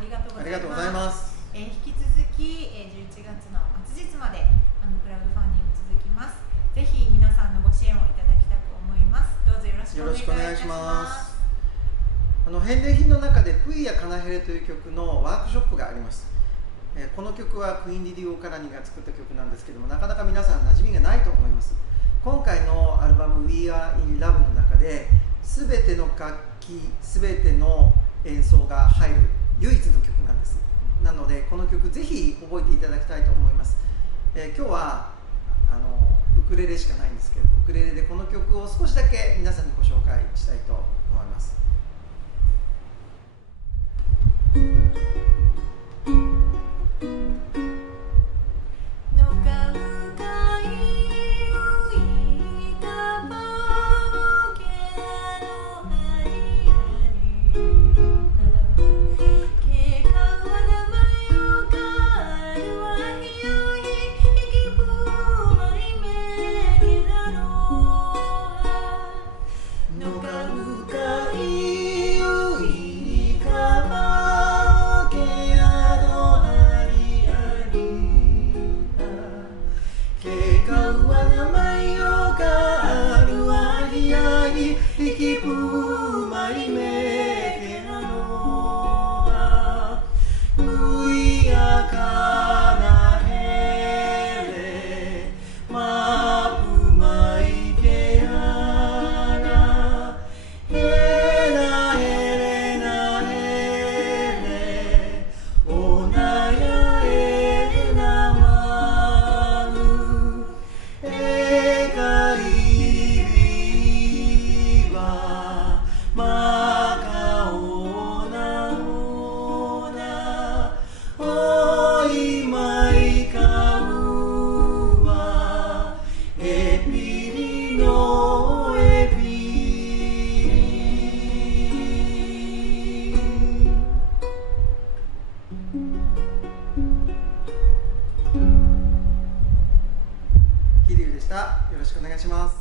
ありがとうございます。ありがとうございます。引き続き、11月の末日までクラウドファンディング続きます。ぜひ皆さんのご支援をいただきたく思います。どうぞよろしくお願いいたします。返礼品の中でプイヤカナヘレという曲のワークショップがあります。この曲はクイーン・リリオ・カラニが作った曲なんですけども、なかなか皆さん馴染みがないと思います。今回のアルバム We Are in Love の中で全ての楽器、全ての演奏が入る唯一の曲なんです。なのでこの曲ぜひ覚えていただきたいと思います。今日はウクレレしかないんですけど、ウクレレでこの曲を少しだけ皆さんにご紹介したいと思います。ヒリルでした。よろしくお願いします。